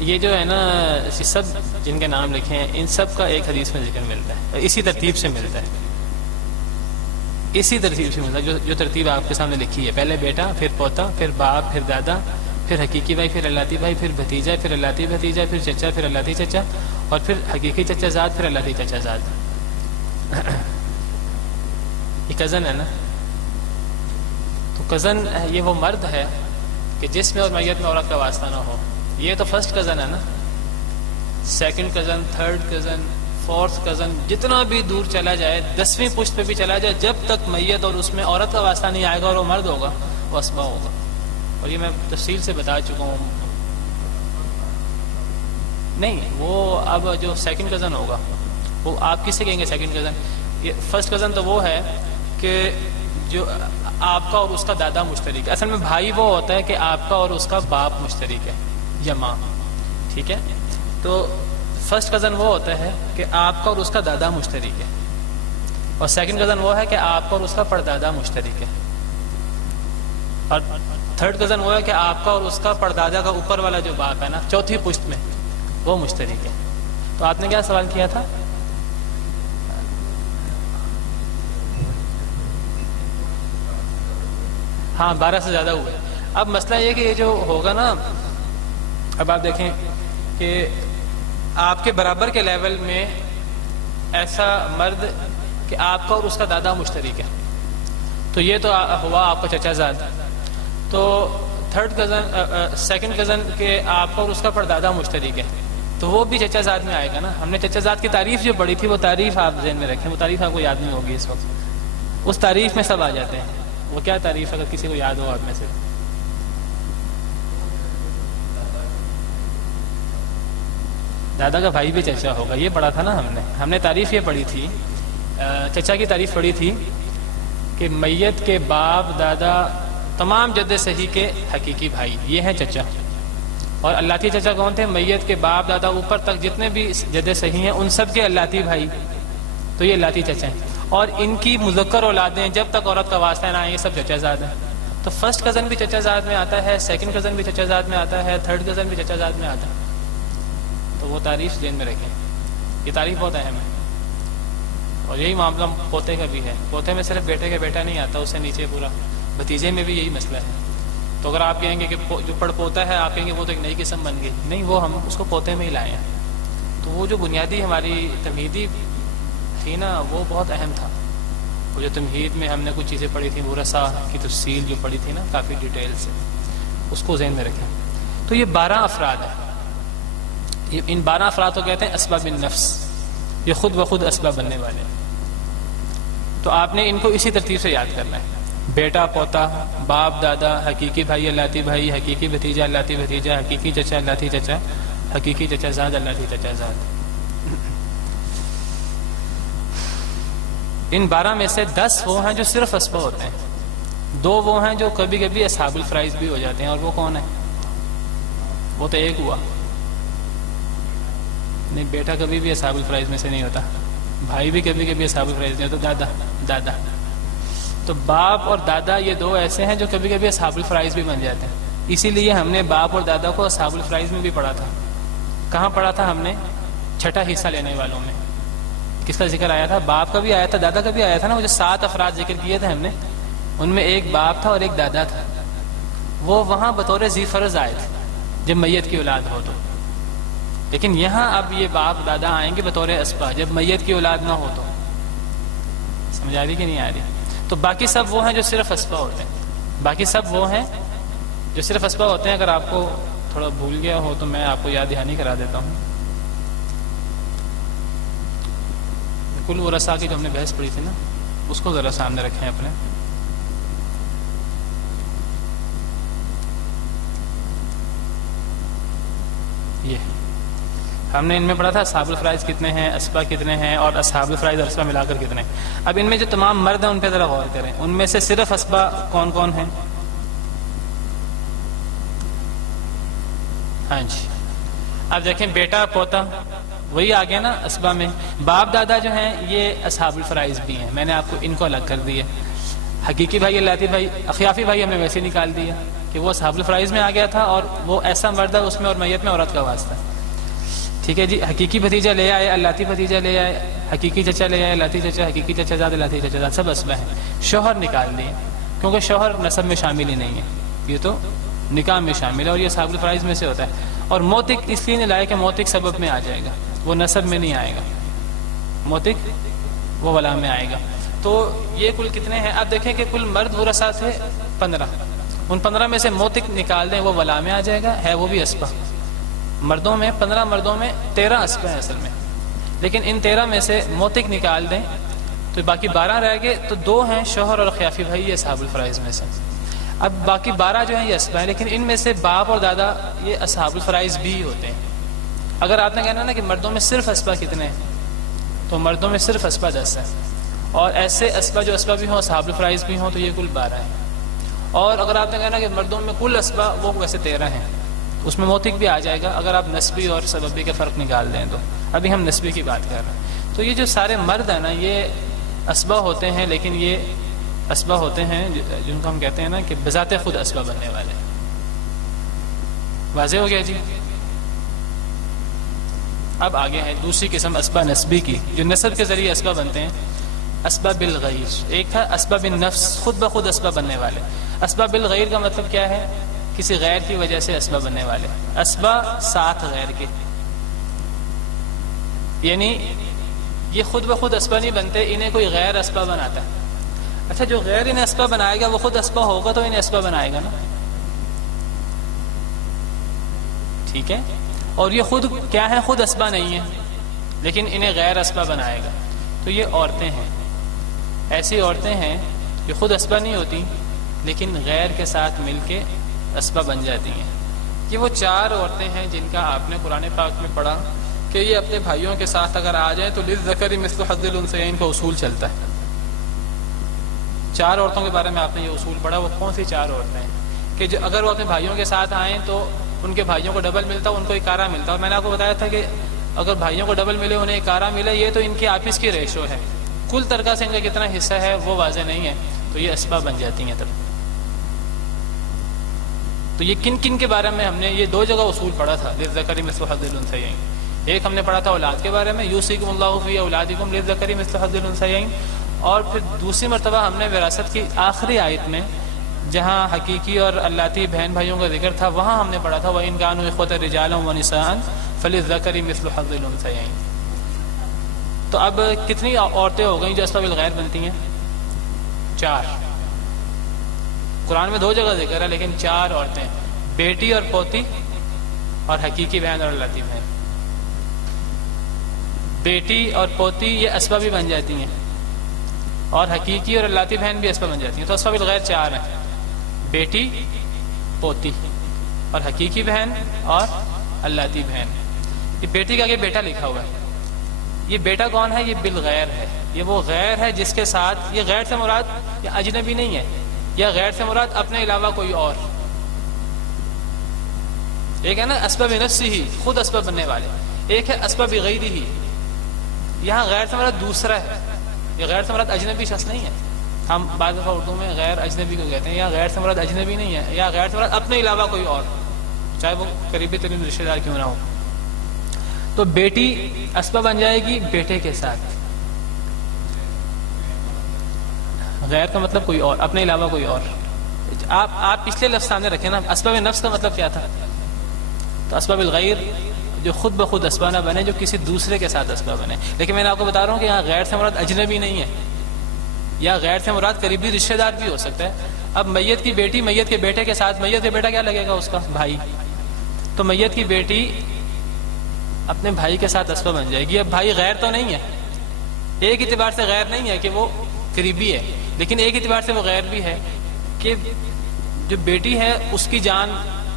یہ جو ہے نا سب جن کے نام لکھے ہیں ان سب کا ایک حدیث میں ذکر ملتا ہے، اسی ترتیب سے ملتا ہے، اسی ترتیب سے ملتا ہے جو ترتیب آپ کے سامنے لکھی ہے، پہلے بیٹا، پھر پوتا، پھر باپ، پھر دادا، پھر حقیقی بھائی، پھر اللہ بھائی، پھر بھتیجا، پھر اللہ بھتیجا، پھر چچا، پھر اللہ چچا، اور پھر حقیقی چچا زاد، پھر اللہ چچا زاد۔ یہ کزن ہے نا، تو کزن یہ وہ مرد ہے کہ جس میں اور میت میں عورت کا واسطہ نہ ہو، یہ تو فرسٹ کزن ہے نا، second cousin, third cousin, fourth cousin, جتنا بھی دور چلا جائے، 10ویں پشت پہ بھی چلا جائے، جب تک میت اور اس میں عورت کا واسطہ نہیں آئے گا اور وہ مرد ہوگا وہ اسبا ہوگا، اور یہ میں تفصیل سے بتا چکا ہوں۔ نہیں وہ اب جو سیکنڈ کزن ہوگا وہ آپ کسے کہیں گے سیکنڈ کزن؟ یہ فرسٹ کزن تو وہ ہے کہ جو آپ کا اور اس کا دادا مشترک ہے، اصل میں بھائی وہ ہوتا ہے کہ آپ کا اور اس کا باپ مشترک ہے یا ماں، ٹھیک ہے؟ تو فرسٹ کزن وہ ہوتا ہے کہ آپ کا اور اس کا دادا مشترک ہے، اور سیکنڈ کزن وہ ہے کہ آپ کا اور اس کا پردادا مشترک ہے، اور تھرڈ کزن وہ ہے کہ آپ کا اور اس کا پردادا کا اوپر والا جو باپ ہے نا، چوتھی پشت میں، وہ مشترک ہے۔ تو آپ نے کیا سوال کیا تھا؟ ہاں 12 سے زیادہ ہوئے۔ اب مسئلہ یہ کہ یہ جو ہوگا نا، اب آپ دیکھیں کہ آپ کے برابر کے لیول میں ایسا مرد کہ آپ کا اور اس کا دادا مشترک ہے، تو یہ تو ہوا آپ کا چچا زاد۔ تو تھرڈ کزن، سیکنڈ کزن کے آپ کا اور اس کا پردادا مشترک ہے، تو وہ بھی چچا زاد میں آئے گا نا۔ ہم نے چچا زاد کی تعریف جو پڑھی تھی، وہ تعریف آپ ذہن میں رکھیں، وہ تعریف آپ کو یاد نہیں ہوگی اس وقت، اس تعریف میں سب آ جاتے ہیں۔ وہ کیا تعریف اگر کسی کو یاد ہو آپ میں سے؟ دادا کا بھائی بھی چچا ہوگا، یہ پڑھا تھا نا ہم نے تعریف یہ پڑھی تھی، چچا کی تعریف پڑھی تھی کہ میت کے باپ دادا تمام جد صحیح کے حقیقی بھائی یہ ہیں چچا، اور اللہ چچا کون تھے؟ میت کے باپ دادا اوپر تک جتنے بھی جد صحیح ہیں ان سب کے اللہ بھائی، تو یہ اللہ چچا ہیں، اور ان کی مذکر اولادیں جب تک عورت کا واسطہ نہ آئے یہ سب چچا زاد ہیں۔ تو فرسٹ کزن بھی چچا زاد میں آتا ہے، سیکنڈ کزن بھی چچا زاد میں آتا ہے، تھرڈ کزن بھی چچا زاد میں آتا ہے۔ تو وہ تعریف ذہن میں رکھیں، یہ تعریف بہت اہم ہے، اور یہی معاملہ پوتے کا بھی ہے۔ پوتے میں صرف بیٹے کا بیٹا نہیں آتا، اس سے نیچے پورا بھتیجے میں بھی یہی مسئلہ ہے۔ تو اگر آپ کہیں گے کہ جو پڑ پوتا ہے، آپ کہیں گے وہ تو ایک نئی قسم بن گئی، نہیں، وہ ہم اس کو پوتے میں ہی لائے ہیں۔ تو وہ جو بنیادی ہماری تمہیدی تھی نا، وہ بہت اہم تھا۔ وہ جو تمہید میں ہم نے کچھ چیزیں پڑھی تھیں، ورثہ کی تفصیل جو پڑھی تھی نا کافی ڈیٹیل سے، اس کو ذہن میں رکھیں۔ تو یہ 12 افراد ہیں، ان 12 افراد کو کہتے ہیں اسباب النفس، یہ خود بخود اسباب بننے والے ہیں۔ تو آپ نے ان کو اسی ترتیب سے یاد کرنا ہے، بیٹا پوتا، باپ دادا، حقیقی بھائی اللہ بھائی، حقیقی بھتیجا اللہ بھتیجا، حقیقی چچا اللہ چچا، حقیقی چچا زاد اللہ چچا زاد۔ ان 12 میں سے 10 وہ ہیں جو صرف اسبا ہوتے ہیں، 2 وہ ہیں جو کبھی کبھی اصحاب الفرائض بھی ہو جاتے ہیں، اور وہ کون ہے؟ وہ تو ایک ہوا نہیں، بیٹا کبھی بھی اصحاب الفرائض میں سے نہیں ہوتا، بھائی بھی کبھی کبھی اصحاب الفرائض نہیں ہوتا، دادا۔ تو باپ اور دادا یہ 2 ایسے ہیں جو کبھی کبھی اصحاب الفرائض بھی بن جاتے ہیں، اسی لیے ہم نے باپ اور دادا کو اصحاب الفرائض میں بھی پڑھا تھا۔ کہاں پڑھا تھا ہم نے؟ چھٹا حصہ لینے والوں میں۔ کس کا ذکر آیا تھا؟ باپ کا بھی آیا تھا، دادا کا بھی آیا تھا نا۔ وہ جو 7 افراد ذکر کیے تھے ہم نے، ان میں ایک باپ تھا اور ایک دادا تھا، وہ وہاں بطور ذی فرض آئے تھے جب میت کی اولاد ہو تو، لیکن یہاں اب یہ باپ دادا آئیں گے بطور اسبا جب میت کی اولاد نہ ہو تو۔ سمجھ آ رہی کہ نہیں آ رہی؟ تو باقی سب وہ ہیں جو صرف اسبا ہوتے ہیں، باقی سب وہ ہیں جو صرف اسبا ہوتے ہیں۔ اگر آپ کو تھوڑا بھول گیا ہو تو میں آپ کو یاد دہانی کرا دیتا ہوں۔ کل ورثہ کی جو ہم نے بحث پڑھی تھی نا، اس کو ذرا سامنے رکھیں اپنے۔ یہ ہم نے ان میں پڑھا تھا اصحاب الفرائض کتنے ہیں، اسبا کتنے ہیں، اور اصحاب الفرائض اور اسبا ملا کر کتنے ہیں۔ اب ان میں جو تمام مرد ہیں ان پہ ذرا غور کریں، ان میں سے صرف اسبا کون کون ہیں؟ ہاں جی، اب دیکھیں بیٹا پوتا وہی آ گیا نا اسبا میں۔ باپ دادا جو ہیں یہ اصحاب الفرائض بھی ہیں، میں نے آپ کو ان کو الگ کر دیا۔ حقیقی بھائی اللاتی بھائی اخیافی بھائی ہم نے ویسے نکال دیا کہ وہ اصحاب الفرائض میں آ گیا تھا اور وہ ایسا مرد ہے اس میں اور میت میں عورت کا واسطہ. ٹھیک ہے جی. حقیقی بھتیجا لے آئے, اللاتی بھتیجا لے آئے, حقیقی چچا لے آئے, اللاتی چچا, حقیقی چچا زاد, اللاتی چچا زاد, سب اسبا ہیں. شوہر نکال دیے کیونکہ شوہر نسب میں شامل ہی نہیں ہے, یہ تو نکاح میں شامل ہے اور یہ اصحاب الفرائض میں سے ہوتا ہے. اور موتق اس لیے نہیں لائے کہ موتق سبب میں آ جائے گا, وہ نسب میں نہیں آئے گا. موتق وہ ولا میں آئے گا. تو یہ کل کتنے ہیں؟ اب دیکھیں کہ کل مرد ورثہ تھے 15. ان 15 میں سے موتق نکال دیں, وہ ولا میں آ جائے گا, ہے وہ بھی اسبا. مردوں میں 15 مردوں میں 13 اسبا ہیں اصل میں, لیکن ان 13 میں سے موتق نکال دیں تو باقی 12 رہ گئے. تو 2 ہیں شوہر اور خیافی بھائی, یہ اصحاب الفرائض میں سے. اب باقی 12 جو ہیں یہ اسبا ہیں, لیکن ان میں سے باپ اور دادا یہ اصحاب الفرائض بھی ہوتے ہیں. اگر آپ نے کہنا نا کہ مردوں میں صرف اسبا کتنے ہیں, تو مردوں میں صرف اسبا 10 ہے, اور ایسے اسبا جو اسبا بھی ہوں اصحاب الفرائض بھی ہوں تو یہ کل 12 ہیں. اور اگر آپ نے کہنا کہ مردوں میں کل اسبا وہ ویسے 13 ہیں, اس میں موتق بھی آ جائے گا اگر آپ نسبی اور سببی کے فرق نکال دیں. تو ابھی ہم نسبی کی بات کر رہے ہیں. تو یہ جو سارے مرد ہیں نا یہ اسبا ہوتے ہیں, لیکن یہ اسبا ہوتے ہیں جن کو ہم کہتے ہیں نا کہ بذات خود اسبا بننے والے. واضح ہو گیا جی. اب آگے ہے دوسری قسم اسبا نسبی کی, جو نسب کے ذریعے اسبا بنتے ہیں. اسبا بالغیر, ایک تھا اسبا بالنفس, خود بخود اسبا بننے والے. اسبا بالغیر کا مطلب کیا ہے؟ کسی غیر کی وجہ سے اسبا بننے والے. اسبا ساتھ غیر کے, یعنی یہ خود بخود اسبا نہیں بنتے, انہیں کوئی غیر اسبا بناتا ہے. اچھا, جو غیر انہیں اسبا بنائے گا وہ خود اسبا ہوگا تو انہیں اسبا بنائے گا نا, ٹھیک ہے. اور یہ خود کیا ہے؟ خود اسبا نہیں ہے لیکن انہیں غیر اسبا بنائے گا. تو یہ عورتیں ہیں, ایسی عورتیں ہیں جو خود اسبا نہیں ہوتی لیکن غیر کے ساتھ مل کے اسبا بن جاتی ہیں. یہ وہ 4 عورتیں ہیں جن کا آپ نے قرآن پاک میں پڑھا کہ یہ اپنے بھائیوں کے ساتھ اگر آ جائیں تو للذکر مثل حظ الانثیین کا اصول چلتا ہے. 4 عورتوں کے بارے میں آپ نے یہ اصول پڑھا. وہ کون سی 4 عورتیں ہیں کہ جو اگر وہ اپنے بھائیوں کے ساتھ آئیں تو ان کے بھائیوں کو ڈبل ملتا, ان کو 11 ملتا. اور میں نے آپ کو بتایا تھا کہ اگر بھائیوں کو ڈبل ملے انہیں 11 ملے, یہ تو ان کی آپس کی ریشو ہے, کل ترکہ سے ان کا کتنا حصہ ہے وہ واضح نہیں ہے, تو یہ اسبا بن جاتی ہیں. تب تو یہ کن کن کے بارے میں ہم نے یہ 2 جگہ اصول پڑھا تھا, للذکر مثل حظ الانثیین. ایک ہم نے پڑھا تھا اولاد کے بارے میں, یوصیکم اللہ فی اولادکم للذکر مثل حظ الانثیین. اور پھر دوسری مرتبہ ہم نے وراثت کی آخری آیت میں جہاں حقیقی اور اللاتی بہن بھائیوں کا ذکر تھا, وہاں ہم نے پڑھا تھا وَإِن كَانُوا إِخْوَةً رِجَالًا وَنِسَاءً فَلِلذَّكَرِ مِثْلُ حَظِّ الْأُنثَيَيْنِ. تو اب کتنی عورتیں ہو گئیں جو اسباب الغیر بنتی ہیں؟ 4. قرآن میں 2 جگہ ذکر ہے لیکن 4 عورتیں, بیٹی اور پوتی اور حقیقی بہن اور اللاتی بہن. بیٹی اور پوتی یہ اسباب بھی بن جاتی ہیں اور حقیقی اور اللاتی بہن بھی اسباب بن جاتی ہیں. تو اسباب الغیر 4 ہیں, بیٹی, پوتی اور حقیقی بہن اور اللاتی بہن. یہ بیٹی کا آگے بیٹا لکھا ہوا ہے. یہ بیٹا کون ہے؟ یہ بالغیر ہے. یہ وہ غیر ہے جس کے ساتھ, یہ غیر سے مراد یہ اجنبی نہیں ہے, یا غیر سے مراد اپنے علاوہ کوئی اور. ایک ہے نا اسباب نفسی ہی, خود اسباب بننے والے, ایک ہے اسباب غیری ہی. یہاں غیر سے مراد دوسرا ہے, یہ غیر سے مراد اجنبی شخص نہیں ہے. ہم بعض دفعہ اردو میں غیر اجنبی کو کہتے ہیں, یا غیر سے مراد اجنبی نہیں ہے, یا غیر سے مراد اپنے علاوہ کوئی اور, چاہے وہ قریبی ترین رشتہ دار کیوں نہ ہو. تو بیٹی اسبا بن جائے گی بیٹے کے ساتھ. غیر کا مطلب کوئی اور, اپنے علاوہ کوئی اور. آپ پچھلے لفظ سامنے رکھیں نا, اسباب نفس کا مطلب کیا تھا؟ تو اسباب الغیر جو خود بخود اسبا نہ بنے, جو کسی دوسرے کے ساتھ اسبا بنے. لیکن میں نے آپ کو بتا رہا ہوں کہ یہاں غیر سے مراد اجنبی نہیں ہے, یا غیر سے مراد قریبی رشتہ دار بھی ہو سکتا ہے. اب میت کی بیٹی میت کے بیٹے کے ساتھ, میت کے بیٹا کیا لگے گا؟ اس کا بھائی. تو میت کی بیٹی اپنے بھائی کے ساتھ اسبا بن جائے گی. اب بھائی غیر تو نہیں ہے, ایک اعتبار سے غیر نہیں ہے کہ وہ قریبی ہے, لیکن ایک اعتبار سے وہ غیر بھی ہے کہ جو بیٹی ہے اس کی جان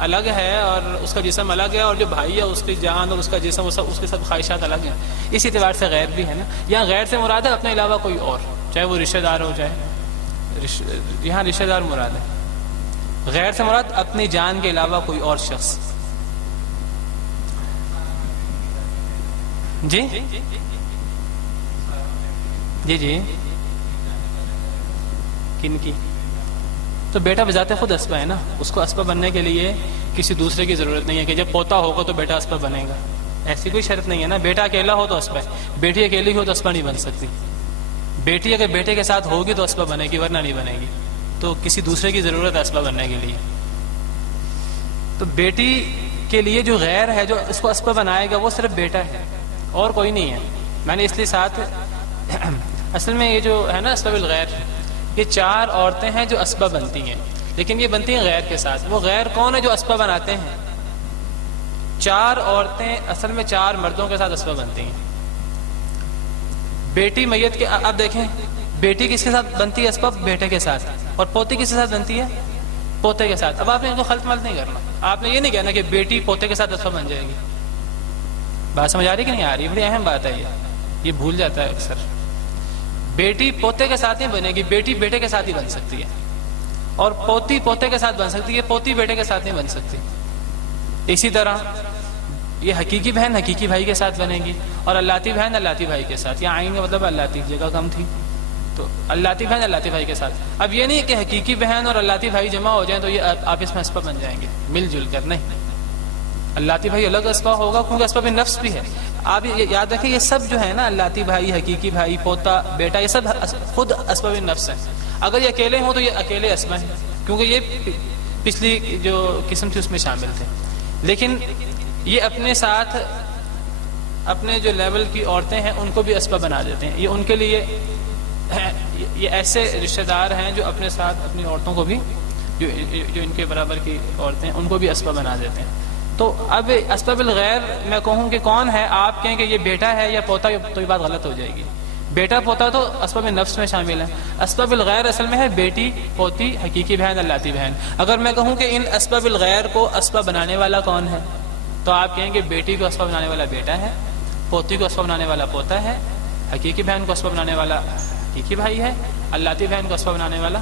الگ ہے اور اس کا جسم الگ ہے, اور جو بھائی ہے اس کی جان اور اس کا جسم اس کے سب خواہشات الگ ہیں. اس اعتبار سے غیر بھی ہے نا. یہاں غیر سے مراد ہے اپنے علاوہ کوئی اور, چاہے وہ رشتہ دار ہو, چاہے یہاں رشتہ دار مراد ہے. غیر سے مراد اپنی جان کے علاوہ کوئی اور شخص. جی جی جی کن کی؟ تو بیٹا بذات خود اسبہ ہے نا، اس کو اسبہ بننے کے لیے کسی دوسرے کی ضرورت نہیں ہے کہ جب پوتا ہوگا تو بیٹا اسبہ بنے گا، ایسی کوئی شرط نہیں ہے نا۔ بیٹا اکیلا ہو تو اسبہ ہے، بیٹی اکیلی ہو تو اسبہ نہیں بن سکتی۔ بیٹی اگر بیٹے کے ساتھ ہوگی تو اسبہ بنے گی، ورنہ نہیں بنے گی۔ تو کسی دوسرے کی ضرورت ہے اسبہ بننے کے لیے۔ تو بیٹی کے لیے جو غیر ہے، جو اس کو اسبہ بنائے گا، وہ صرف بیٹا ہے اور کوئی نہیں ہے۔ میں نے اس لیے ساتھ اصل میں یہ جو ہے نا اسباب الغیر، یہ 4 عورتیں ہیں جو اسبہ بنتی ہیں، لیکن یہ بنتی ہیں غیر کے ساتھ۔ وہ غیر کون ہے جو اسبہ بناتے ہیں؟ 4 عورتیں اصل میں 4 مردوں کے ساتھ اسبہ بنتی ہیں۔ بیٹی میت کے، اب دیکھیں بیٹی کس کے ساتھ بنتی ہے اسبہ؟ بیٹے کے ساتھ۔ اور پوتی کس کے ساتھ بنتی ہے؟ پوتے کے ساتھ۔ اب آپ نے ان کو خلط ملط نہیں کرنا، آپ نے یہ نہیں کہنا کہ بیٹی پوتے کے ساتھ اسبہ بن جائے گی۔ بات سمجھ آ رہی کہ نہیں آ رہی؟ بڑی اہم بات ہے یہ بھول جاتا ہے اکثر۔ بیٹی پوتے کے ساتھ نہیں بنے گی، بیٹی بیٹے کے ساتھ ہی بن سکتی ہے، اور پوتی پوتے کے ساتھ بن سکتی ہے، پوتی بیٹے کے ساتھ نہیں بن سکتی۔ اسی طرح یہ حقیقی بہن حقیقی بھائی کے ساتھ بنے گی، اور اللاتی بہن اللاتی بھائی کے ساتھ۔ یہاں آئیں گے مطلب اللاتی جگہ کم تھی تو اللاتی بہن اللاتی بھائی کے ساتھ۔ اب یہ نہیں کہ حقیقی بہن اور اللاتی بھائی جمع ہو جائیں تو یہ آپس میں اسبہ بن جائیں گے مل جل کر، نہیں۔ اللاتی بھائی الگ اسبہ ہوگا کیونکہ اسبہ بھی نفس بھی ہے۔ آپ یاد رکھیں یہ سب جو ہے نا اللاتی بھائی، حقیقی بھائی، پوتا، بیٹا، یہ سب خود اسبہ بھی نفس ہے۔ اگر یہ اکیلے ہوں تو یہ اکیلے اسبہ ہیں کیونکہ یہ پچھلی جو قسم تھی اس میں شامل تھے۔ لیکن یہ اپنے ساتھ اپنے جو لیول کی عورتیں ہیں ان کو بھی اسبہ بنا دیتے ہیں۔ یہ ان کے لیے یہ ایسے رشتہ دار ہیں جو اپنے ساتھ اپنی عورتوں کو بھی، جو ان کے برابر کی عورتیں ان کو بھی اسبہ بنا دیتے ہیں۔ تو اب اسباب الغیر میں کہوں کہ کون ہے، آپ کہیں کہ یہ بیٹا ہے یا پوتا، تو یہ بات غلط ہو جائے گی۔ بیٹا پوتا تو اسباب نفس میں شامل ہے۔ اسباب الغیر اصل میں ہے بیٹی، پوتی، حقیقی بہن، اللاتی بہن۔ اگر میں کہوں کہ ان اسباب الغیر کو اسبہ بنانے والا کون ہے، تو آپ کہیں گے بیٹی کو اسبہ بنانے والا بیٹا ہے، پوتی کو اسبہ بنانے والا پوتا ہے، حقیقی بہن کو اسبہ بنانے والا حقیقی بھائی ہے، اللاتی بہن کو اسبہ بنانے والا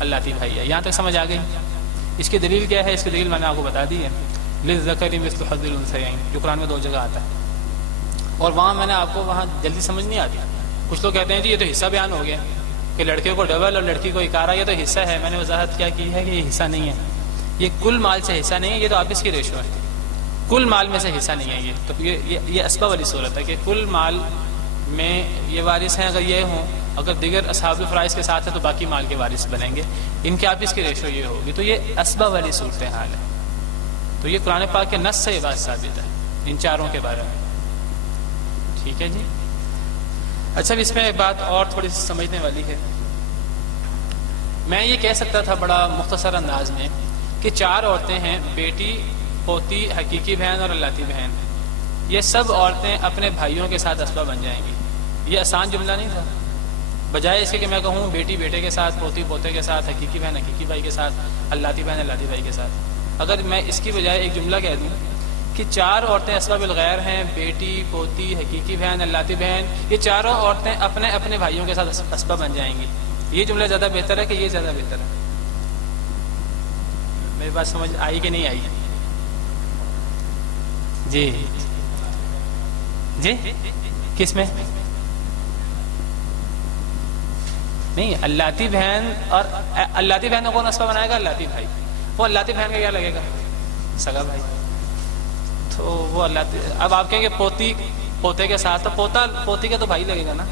اللاتی بھائی ہے۔ یہاں تک سمجھ آ گئی؟ اس کی دلیل کیا ہے؟ اس کی دلیل میں نے آپ کو بتا دی ہے، للذکر مثل حظ الانثیین، جو قرآن میں 2 جگہ آتا ہے۔ اور وہاں میں نے آپ کو وہاں جلدی سمجھ نہیں آتی۔ کچھ لوگ کہتے ہیں جی یہ تو حصہ بیان ہو گیا کہ لڑکے کو ڈبل اور لڑکی کو اکارہ، یہ تو حصہ ہے۔ میں نے وضاحت کیا کی ہے کہ یہ حصہ نہیں ہے، یہ کل مال سے حصہ نہیں ہے، یہ تو آپس کی ریشو ہے، کل مال میں سے حصہ نہیں ہے یہ۔ تو یہ اسبہ والی صورت ہے کہ کل مال میں یہ وارث ہیں، اگر یہ ہوں، اگر دیگر اصحاب الفرائض کے ساتھ ہے تو باقی مال کے وارث بنیں گے، ان کے آپس کی ریشو یہ ہوگی۔ تو یہ اسبہ والی صورتحال ہے۔ تو یہ قرآن پاک کے نص سے یہ بات ثابت ہے ان 4 کے بارے میں، ٹھیک ہے جی۔ اچھا اس میں ایک بات اور تھوڑی سی سمجھنے والی ہے۔ میں یہ کہہ سکتا تھا بڑا مختصر انداز میں کہ 4 عورتیں ہیں، بیٹی، پوتی، حقیقی بہن اور اللاتی بہن، یہ سب عورتیں اپنے بھائیوں کے ساتھ اسبہ بن جائیں گی۔ یہ آسان جملہ نہیں تھا، بجائے اس کے کہ میں کہوں بیٹی بیٹے کے ساتھ، پوتی پوتے کے ساتھ، حقیقی بہن حقیقی بھائی کے ساتھ، اللاتی بہن اللاتی بھائی کے ساتھ۔ اگر میں اس کی بجائے ایک جملہ کہہ دوں کہ 4 عورتیں اسباب الغیر ہیں، بیٹی، پوتی، حقیقی بہن، اللاتی بہن، یہ 4 عورتیں اپنے اپنے بھائیوں کے ساتھ اسبہ بن جائیں گی، یہ جملہ زیادہ بہتر ہے کہ یہ زیادہ بہتر ہے؟ میری بات سمجھ آئی کہ نہیں آئی؟ جی جی کس میں؟ نہیں، اللاتی بہن اور اللاتی بہن کو کون اسبہ بنائے گا؟ اللاتی بھائی۔ وہ اللاتی بہن کا کیا لگے گا؟ سگا بھائی۔ تو وہ اللاتی، اب آپ کہیں گے پوتی پوتے کے ساتھ، تو پوتا پوتی کا تو بھائی لگے گا نا،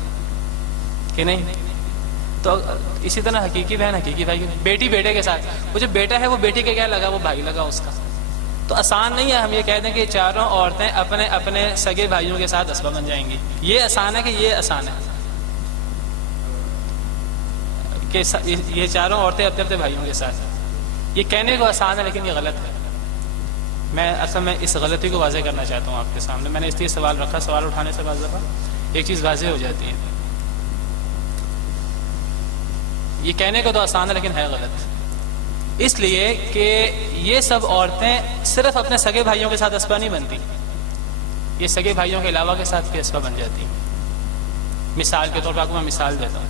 کہ نہیں؟ تو اسی طرح حقیقی بہن حقیقی بھائی، بیٹی بیٹے کے ساتھ، وہ جو بیٹا ہے وہ بیٹی کا کیا لگا؟ وہ بھائی لگا اس کا۔ تو آسان نہیں ہے ہم یہ کہہ دیں کہ 4 عورتیں اپنے اپنے سگے بھائیوں کے ساتھ اسبہ بن جائیں گی۔ یہ آسان ہے کہ یہ آسان ہے کہ یہ 4 عورتیں اپنے اپنے بھائیوں کے ساتھ؟ یہ کہنے کو آسان ہے لیکن یہ غلط ہے۔ میں اصل میں اس غلطی کو واضح کرنا چاہتا ہوں آپ کے سامنے۔ میں نے اس لیے سوال رکھا، سوال اٹھانے سے بعض دفعہ ایک چیز واضح ہو جاتی ہے۔ یہ کہنے کو تو آسان ہے لیکن ہے غلط، اس لیے کہ یہ سب عورتیں صرف اپنے سگے بھائیوں کے ساتھ اسبہ نہیں بنتی، یہ سگے بھائیوں کے علاوہ کے ساتھ بھی اسبہ بن جاتی ہیں۔ مثال کے طور پر آپ کو میں مثال دیتا ہوں،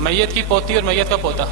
میت کی پوتی اور میت کا پوتا،